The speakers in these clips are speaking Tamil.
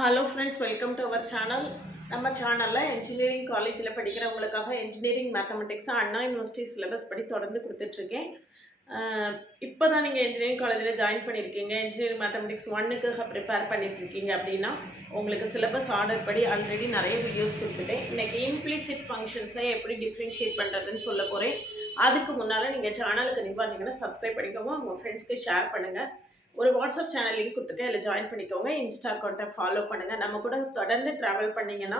Hello friends, welcome to our channel. நம்ம சேனலில் இன்ஜினியரிங் காலேஜில் படிக்கிறவங்களுக்காக இன்ஜினியரிங் மேத்தமெட்டிக்ஸை அண்ணா யூனிவர்சிட்டி சிலபஸ் படி தொடர்ந்து கொடுத்துட்ருக்கேன். இப்போ தான் நீங்கள் இன்ஜினியரிங் காலேஜில் ஜாயின் பண்ணியிருக்கீங்க, இன்ஜினியரிங் மேத்தமெட்டிக்ஸ் 1க்காக ப்ரிப்பேர் பண்ணிட்டுருக்கீங்க அப்படின்னா உங்களுக்கு சிலபஸ் ஆர்டர் படி ஆல்ரெடி நிறைய வீடியோஸ் கொடுத்துட்டேன். இன்றைக்கி இம்ப்ளிசிட் ஃபங்க்ஷன்ஸை எப்படி டிஃப்ரென்ஷியேட் பண்ணுறதுன்னு சொல்ல போகிறேன். அதுக்கு முன்னால் நீங்கள் சேனலுக்கு நிப்பாட்டிங்கன்னா சப்ஸ்கிரைப் பண்ணிக்கோங்க, உங்கள் ஃப்ரெண்ட்ஸ்க்கு ஷேர் பண்ணுங்கள். ஒரு வாட்ஸ்அப் சேனல் லிங்க் கொடுத்துட்டு அதில் ஜாயின் பண்ணிக்கோங்க. இன்ஸ்டா அக்கௌண்ட்டை ஃபாலோ பண்ணுங்கள். நம்ம கூட தொடர்ந்து ட்ராவல் பண்ணிங்கன்னா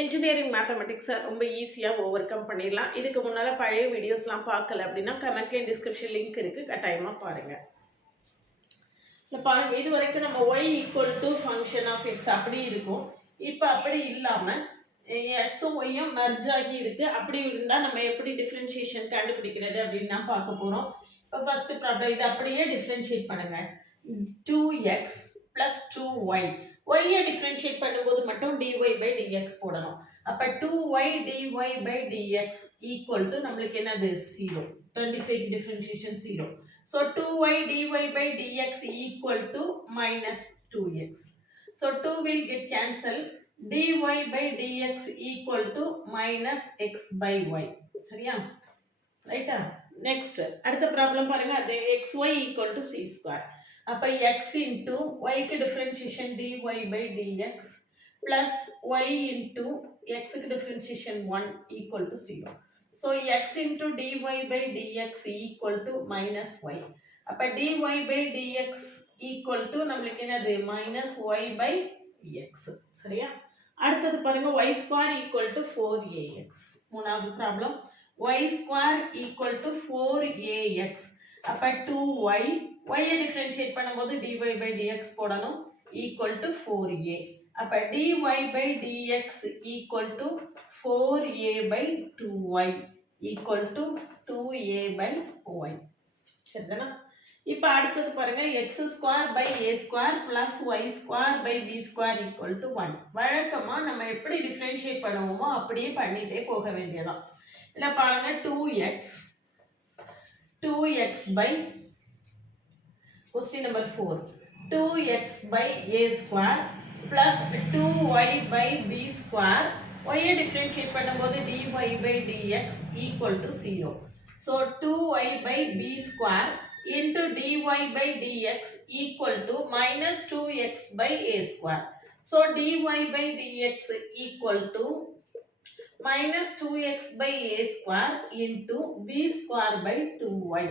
இன்ஜினியரிங் மேத்தமெட்டிக்ஸை ரொம்ப ஈஸியாக ஓவர் கம் பண்ணிடலாம். இதுக்கு முன்னால் பழைய வீடியோஸ்லாம் பார்க்கல அப்படின்னா கமெண்ட்லேயும் டிஸ்கிரிப்ஷன் லிங்க் இருக்குது, கட்டாயமாக பாருங்கள். இல்லை பாருங்கள், இது வரைக்கும் நம்ம y equal to function of x அப்படி இருக்கும். இப்போ அப்படி இல்லாமல் எக்ஸும் ஒய்யும் மெர்ஜ் ஆகி இருக்குது. அப்படி இருந்தால் நம்ம எப்படி டிஃப்ரென்ஷியேஷன் கண்டுபிடிக்கிறது அப்படின்னு தான் பார்க்க போகிறோம். இப்போ ஃபஸ்ட்டு ப்ராப்ளம் இது அப்படியே டிஃப்ரென்ஷியேட் பண்ணுங்கள். 2x + 2y. ஒய்யை டிஃப்ரென்ஷியேட் பண்ணும்போது மட்டும் dy by dx போடணும். அப்போ 2y dy by dx equal to நம்மளுக்கு என்னது 0. 25 differentiation 0. So 2y dy by dx equal to -2x. So 2 will get cancel. dy by dx equal to -x by y. சரியா? ரைட்டா? நெக்ஸ்ட் அடுத்த ப்ராப்ளம் பாருங்க. அது xy equal to c square. அப்போ x இன்ட்டு ஒய்க்கு differentiation dy by dx plus y into எக்ஸுக்கு differentiation 1 equal to 0. So x into dy by dx equal to -y. அப்போ dy by dx equal to நம்மளுக்கு என்னது -y by x. சரியா? அடுத்தது பாருங்க, y square equal to 4ax. மூணாவது problem, y square equal to 4ax. அப்போ 2y, y-ஐ டிஃப்ரென்ஷியேட் பண்ணும்போது dy by dx போடணும், ஈக்குவல் டு 4a. அப்போ dy by dx equal to 4a by 2y equal to 2a by y. சரிதானா? இப்போ அடுத்தது பாருங்க, x square by a square plus y square by b square equal to 1. வழக்கமாக நம்ம எப்படி டிஃப்ரென்ஷியேட் பண்ணுவோமோ அப்படியே பண்ணிகிட்டே போக வேண்டியதான். இதில் பாருங்க, 2x by question number 4, 2x by a square plus 2y by b square. y-ஐ டிஃப்ரென்ஷியேட் பண்ணும்போது dy by dx equal to 0. So 2y by b square into dy by dx equal to minus 2x by a square. So dy by dx equal to minus 2x by a square into b square by 2y.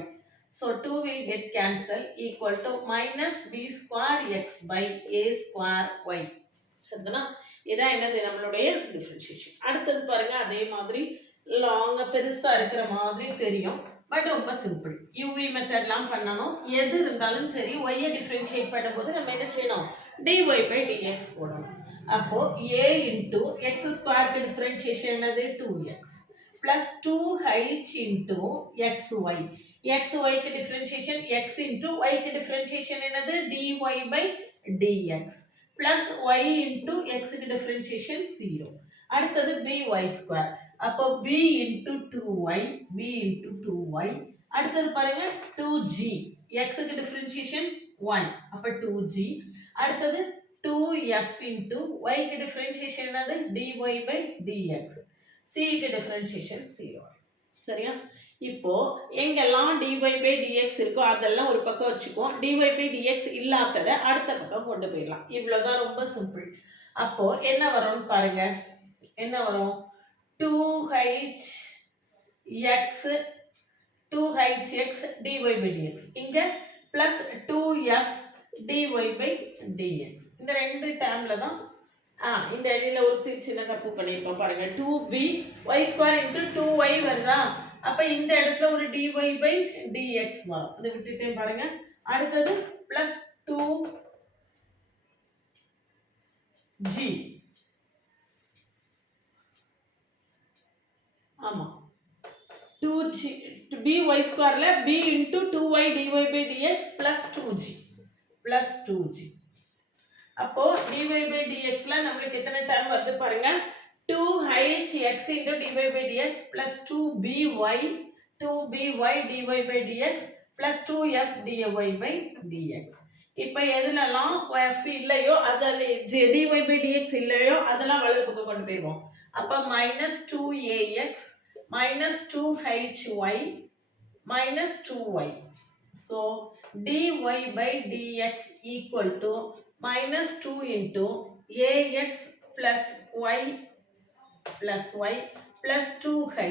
So 2 will get cancel, equal to minus b square x by a square y. சரிதானா? இதான் என்னது நம்மளுடைய டிஃபரன்ஷியேஷன். அடுத்தது பாருங்க, அதே மாதிரி லாங்கா பெருசா இருக்கிற மாதிரி தெரியும், பட் ரொம்ப சிம்பிள். யூவி மெத்தட்லாம் பண்ணணும். எது இருந்தாலும் சரி, ஒய்யை டிஃப்ரென்ஷியேட் பண்ணும்போது நம்ம என்ன செய்யணும், dy by dx போடணும். அப்போ a இன்ட்டு எக்ஸ் ஸ்கொயருக்கு டிஃப்ரென்ஷியேஷன் என்னது 2x plus 2h into xy. xyக்கு டிஃப்ரென்ஷியேஷன் x இன்ட்டு yக்கு டிஃப்ரென்ஷியேஷன் என்னது dy by dx plus y into xக்கு டிஃப்ரென்ஷியேஷன் 0. அடுத்தது by ஸ்கொயர். அப்போ b into 2y, b into 2y. அடுத்தது பாருங்க, 2g. xக்கு டிஃப்ரென்ஷியேஷன் 1, அப்போ 2g. அடுத்தது 2f இன்ட்டு yக்கு டிஃப்ரென்ஷியேஷன் என்னது dy by dx. cக்கு டிஃப்ரென்ஷியேஷன் 0. சரியா? இப்போ எங்கெல்லாம் dy by dx இருக்கோ அதெல்லாம் ஒரு பக்கம் வச்சுக்குவோம், dy by dx இல்லாததை அடுத்த பக்கம் கொண்டு போயிடலாம். இவ்வளோதான், ரொம்ப சிம்பிள். அப்போ என்ன வரும்னு பாருங்க, என்ன வரும், 2hx dy by dx, இங்க plus 2f dy by dx. இந்த ரெண்டு டேர்ம்ல தான் இந்த இடையில ஒரு சின்ன தப்பு பண்ணியிருக்கோம் பாருங்க. 2b y square into 2y வருதா, அப்ப இந்த இடத்துல ஒரு dy by dx வரும், அதை விட்டுட்டேன் பாருங்க. அடுத்தது பிளஸ் 2g. ஆமா, 2g by ஸ்கொயர்ல b into 2y dy by dx plus 2g. அப்போ dy by dxல நம்மளுக்கு எத்தனை டேர்ம் வருது பாருங்க, 2hx into dy by dx plus 2by dy by dx plus 2f dy by dx. இப்போ எதுலலாம் f இல்லையோ அதில் dy by dx இல்லையோ அதெல்லாம் வலது பக்கம் கொண்டு போயிடுவோம். அப்போ -2ax -2hy -2y. So dy by dx equal to -2 into ax plus y plus 2hy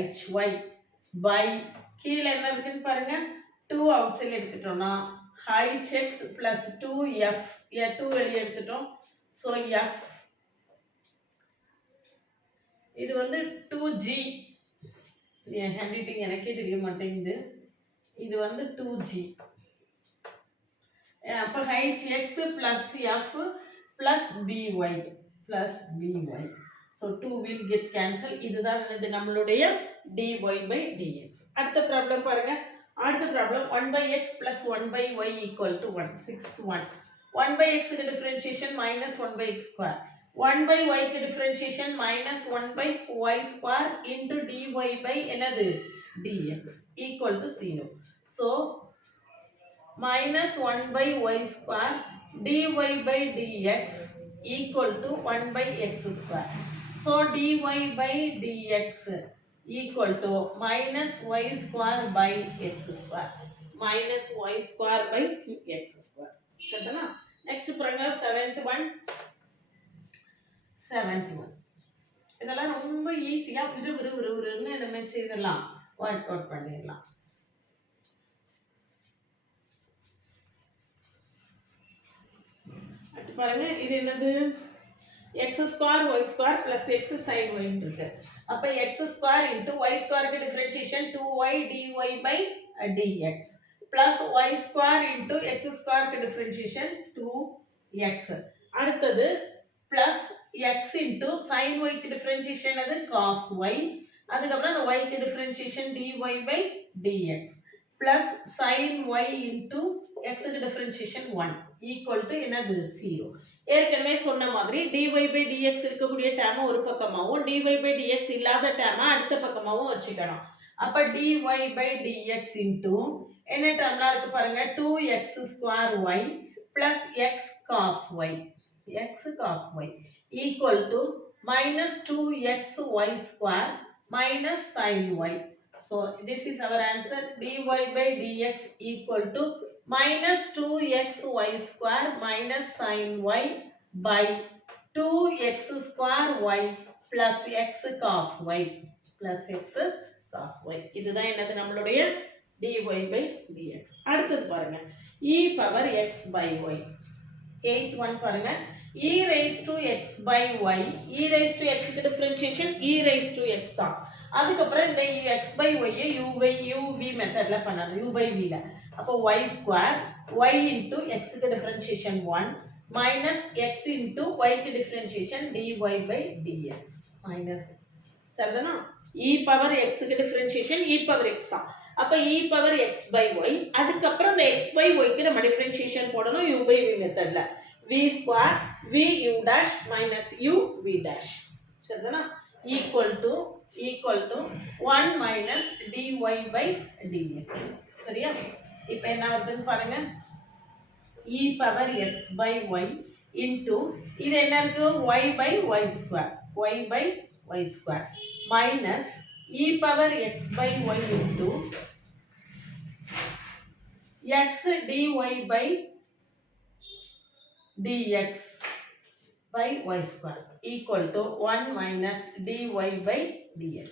by கீழே என்ன இருக்குன்னு பாருங்க 2 அவுட்சைட் எடுத்துட்டோம்னா hx plus 2f 2 வெளியே எடுத்துட்டோம். ஸோ f இது வந்து 2g ஹேண்ட் ரைட்டிங் எனக்கே தெரிய மாட்டேங்குது. இது வந்து 2g. அப்போ hx plus f plus by plus by. So 2 will get cancel. இதுதான் என்னது நம்மளுடைய dy by dx. அடுத்த ப்ராப்ளம் பாருங்க. அடுத்த problem 1 by x plus 1 by y equal to 1. Sixth one. 1 by x க்கு differentiation minus 1 by x square. 1 by y க்கு differentiation minus 1 by y square into dy by என்னது dx equal to 0. So minus 1 by y square dy by dx equal to 1 by x square. So dy by dx equal to minus y square by x square. Minus y square by x square. சரிதானா? Next பாருங்க 7th one. இதெல்லாம் ரொம்ப ஈஸியா விறுவிறுன்னு நம்ம செய்தலாம். ஒர்க் அவுட் பண்ணிடலாம். அடுத்து பாருங்க இது என்னது x square y square plus x sin y இருக்கு. அப்ப x square into y square க்கு differentiation 2y dy by dx plus y square into x square க்கு differentiation 2x. அடுத்தது plus x into sin y க்கு differentiation அது cos y. அதுக்கப்புறம் அந்த y க்கு differentiation dy by dx plus sin y into x க்கு differentiation 1 equal to என்னது 0. ஏற்கனவே சொன்ன மாதிரி dy by dx இருக்கக்கூடிய டேர்ம் ஒரு பக்கமாவும் dy by dx இல்லாத டேர்ம் அடுத்த பக்கமாவும் வச்சுக்கணும். அப்ப dy by dx into என்ன டேர்ம்லாம் இருக்கு பாருங்க 2x square y plus x cos y equal to minus 2x y square minus sin y. So this is our answer. Dy by dx equal to minus 2xy square minus sin y by 2x square y plus x cos y plus x cos y. இதுதான் என்னது நம்மளுடைய dy by dx. அடுத்தது பாருங்க e power x by y. 8th one பாருங்க e raised to x by y. e raised to x க்கு differentiation e raised to x தான். அதுக்கப்புறம் இந்த x by y uv மெத்தட்ல பண்ணணும். u by v ல. அப்போ y square y into x க்கு differentiation 1 minus x into y க்கு differentiation dy by dx minus சரிதானா? e power x க்கு differentiation e power x தான். அப்ப e power x by y அதுக்கப்புறம் இந்த x by y க்கு நம்ம differentiation போடணும் u by v மெத்தட்ல. v square v u dash minus u v dash சரிதானா? equal to 1 minus dy by dx. சரியா? இப்போ என்ன வருதுன்னு பாருங்க e power x by y into இது என்ன இருக்கு y by y square minus e power x by y into x dy by dx by y square equal to 1 minus dy by dx.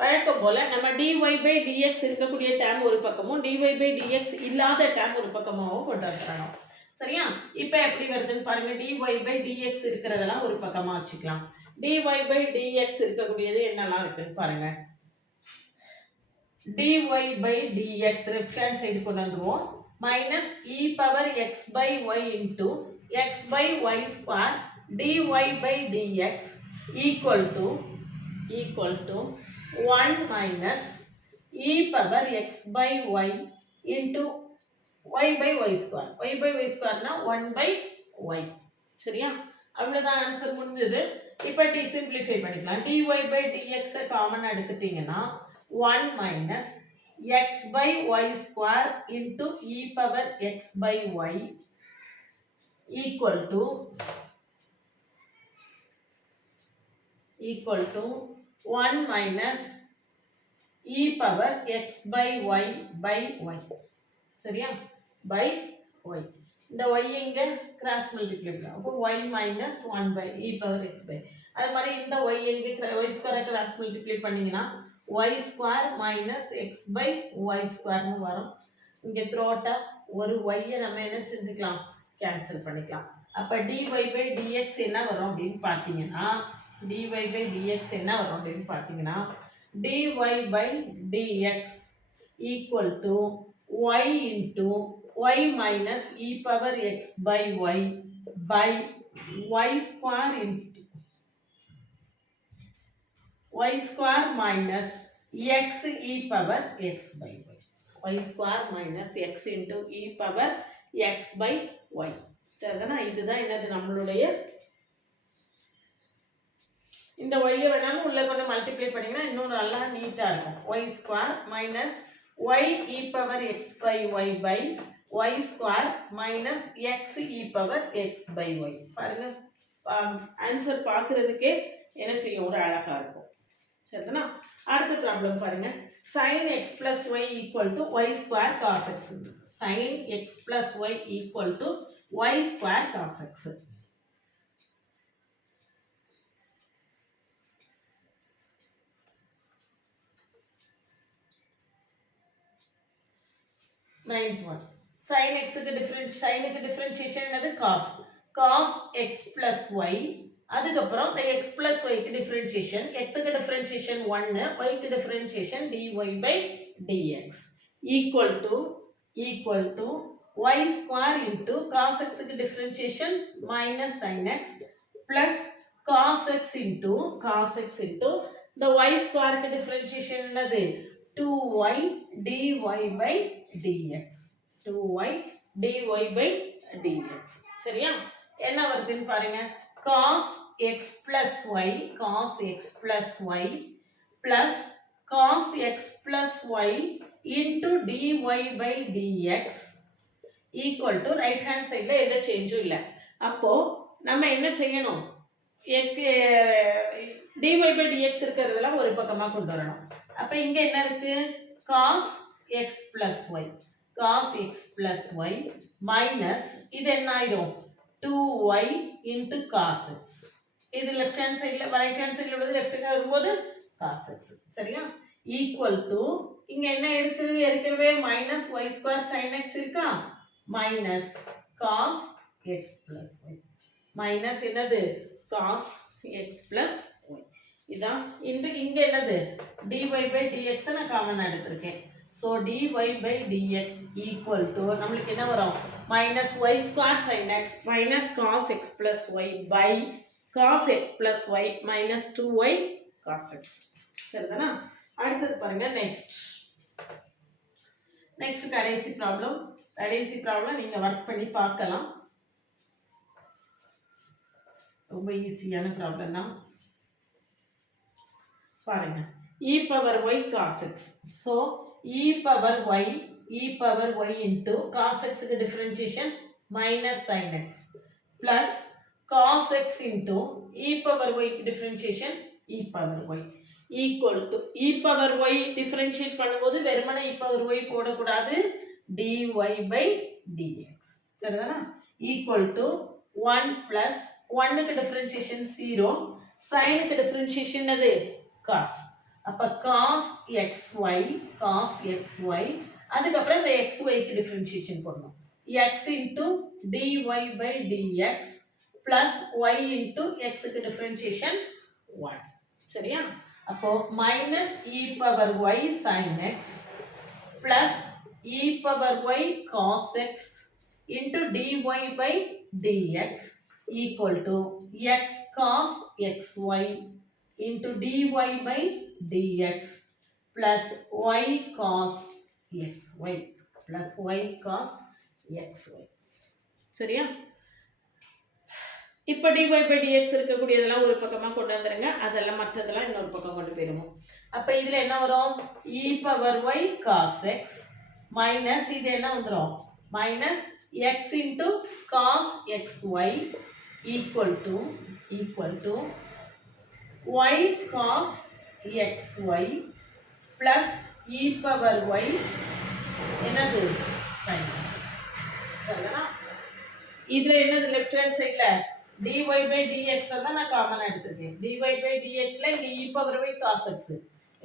வழக்கம் போல நம்ம dy by dx இருக்கக்கூடிய டேர்ம் ஒரு பக்கமும் dy by dx இல்லாத டேர்ம் ஒரு பக்கமாகவும் கொண்டு வரணும். சரியா? இப்போ எப்படி வருதுன்னு பாருங்க dy by dx இருக்கிறதெல்லாம் ஒரு பக்கமா வச்சுக்கலாம். dy by dx இருக்கக்கூடியது என்னெல்லாம் இருக்குன்னு பாருங்க. dy by dx left hand side கொண்டு வந்துருவோம். minus e power x by y into x by y square dy by dx equal to 1 minus e power x by y into y by y square. y by y square na 1 by y. சரியா? அவ்வளவுதான் ஆன்சர் முடிஞ்சது. இப்போ டி சிம்பிளிஃபை பண்ணிக்கலாம். dy by dx காமன் எடுத்துட்டீங்கன்னா 1 minus x by y square into e power x by y equal to 1 minus e power x by y by y. சரியா? by y. இந்த y இங்க கிராஸ் மல்டிப்ளை பண்ணலாம். அப்போ y minus 1 by e power x by. அது மாதிரி இந்த y இங்க y ஸ்கொயரை கிராஸ் மல்டிப்ளை பண்ணீங்கன்னா y square minus x by y ஸ்கொயர்னு வரும். இங்க த்ரோட்டா ஒரு y நம்ம என்ன செஞ்சுக்கலாம்? கேன்சல் பண்ணிக்கலாம். அப்ப dy by dx என்ன வரும் அப்படின்னு பார்த்தீங்கன்னா dy by dx என்ன வரும் அப்படின்னு பார்த்தீங்கன்னா dy by dx equal to y into y minus e power x by y square into y square minus x e power x by y. Y square minus x into e power x by y. சரிதானா? இதுதான் என்னது நம்மளுடைய இந்த y வேணாலும் உள்ள கொண்டு மல்டிப்ளை பண்ணீங்கன்னா இன்னும் நல்லா நீட்டா இருக்கும். y square minus y e power x by y by y square minus x e power x by y. பாருங்க ஆன்சர் பார்க்கிறதுக்கே என்ன செய்யும் ஒரு அழகா இருக்கும். சரிதானா? அடுத்த ப்ராப்ளம் பாருங்க. sin x plus y equal to y square cos x. sin x plus y equal to y square cos x. Ninth one. Sin x க்கு differentiation என்னது cos. cos x plus y. அதுக்கப்புறம் the x plus y க்கு differentiation. x க்கு differentiation 1, y க்கு differentiation dy by dx equal to y square into cos x க்கு differentiation minus sin x plus cos x into the y square க்கு differentiation என்னது 2y dy by dx. 2y dy by dx. சரியா? என்ன வருதுன்னு பாருங்க. cos x plus y plus cos x plus y into dy by dx equal to right hand sideல எந்த சேஞ்சும் இல்லை. அப்போ நம்ம என்ன செய்யணும்? dy by dx இருக்கிறதெல்லாம் ஒரு பக்கமா கொண்டு வரணும். அப்ப இங்க என்ன இருக்கு? cos x plus y minus இது என்ன ஆயிடும்? 2y into cos x. இது left hand sideல right hand sideல உள்ளது left hand வரும்போது cos x. சரியா? equal to இங்க என்ன இருக்குது? ஏற்கனவே minus y square sin x இருக்கா? minus cos x plus y. minus என்னது? cos x plus y. இதான் இங்க என்னது? dy by dx நான் காமனா எடுத்திருக்கேன். so dy by dx equal to நமக்கு என்ன வரும்? minus y square sin x minus cos x plus y by cos x plus y minus 2y cos x. சரிதானா? அடுத்தது பாருங்க நெக்ஸ்ட் கடைசி ப்ராப்ளம் நீங்க வர்க் பண்ணி பார்க்கலாம். ரொம்ப ஈஸியான ப்ராப்ளம் தான். பாருங்க e power y cos x. so e power y into cos x க்கு differentiation minus sin x plus cos x into e power y க்கு differentiation e power y equal to e power y differentiate பண்ணும்போது வெறுமனே e power y போடக்கூடாது. dy by dx. சரிதானா? equal to 1 plus 1 க்கு differentiation 0, sin க்கு differentiation எது? cos. அப்ப cos xy அதுக்கப்புறம் இந்த xy க்கு differentiation போடணும். x into dy by dx plus y into x க்கு differentiation 1. சரியா? அப்போ minus e power y sin x plus e power y cos x into dy by dx equal to x cos xy into dy by dx plus y cos xy plus y cos xy. சரியா? இப்போ dy by dx இருக்கக்கூடியதெல்லாம் ஒரு பக்கமா கொண்டு வந்துருங்க. அதெல்லாம் மற்றதெல்லாம் இன்னொரு பக்கம் கொண்டு போயிருவோம். அப்ப இதுல என்ன வரும்? e power y cos x minus இது என்ன வந்துரும்? minus x into cos xy equal to y cos xy plus e power y என்னது sin x. சரிங்களா? இதுல என்னது லெஃப்ட் ஹேண்ட் சைடுல dy by dx தான் நான் காமனா எடுத்துட்டேன். dy by dx ல இங்க e power y cos x.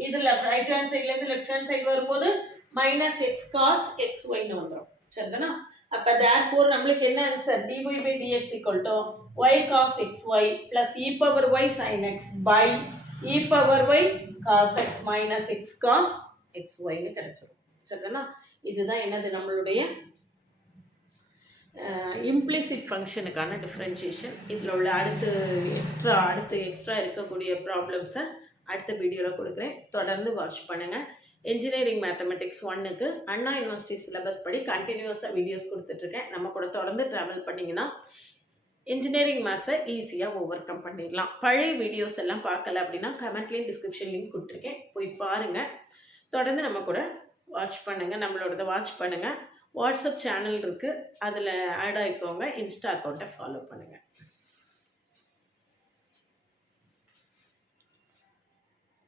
இதுல ரைட் ஹேண்ட் சைடுல இருந்து லெஃப்ட் ஹேண்ட் சைடு வரும்போது minus x cos xy ன்னு வந்துரும். சரிதானா? அப்ப therefore நம்மளுக்கு என்ன answer dy by dx equal to y cos xy plus e power y sin x by e power y cos x minus x cos xy ன்னு கிடைச்சிரும். சரிதானா? இதுதான் என்னது நம்மளுடைய implicit ஃபங்க்ஷனுக்கான டிஃபரன்ஷியேஷன். இதில் உள்ள அடுத்து எக்ஸ்ட்ரா இருக்கக்கூடிய ப்ராப்ளம்ஸை அடுத்த வீடியோவில் கொடுக்குறேன். தொடர்ந்து வாட்ச் பண்ணுங்கள். இன்ஜினியரிங் மேத்தமெட்டிக்ஸ் 1க்கு அண்ணா யூனிவர்சிட்டி சிலபஸ் படி கண்டினியூஸாக வீடியோஸ் கொடுத்துட்ருக்கேன். நம்ம கூட தொடர்ந்து ட்ராவல் பண்ணிங்கன்னா இன்ஜினியரிங் மேத்ஸை ஈஸியாக ஓவர் கம் பண்ணிடலாம். பழைய வீடியோஸ் எல்லாம் பார்க்கல அப்படின்னா கமெண்ட்லேயும் டிஸ்கிரிப்ஷன் லிங்க் கொடுத்துருக்கேன், போய் பாருங்கள். தொடர்ந்து நம்ம கூட வாட்ச் பண்ணுங்கள், நம்மளோடத வாட்ச் பண்ணுங்கள். வாட்ஸ்அப் சேனல் இருக்குது, அதில் ஆட் ஆகிக்கோங்க. இன்ஸ்டா அக்கௌண்ட்டை ஃபாலோ பண்ணுங்கள்.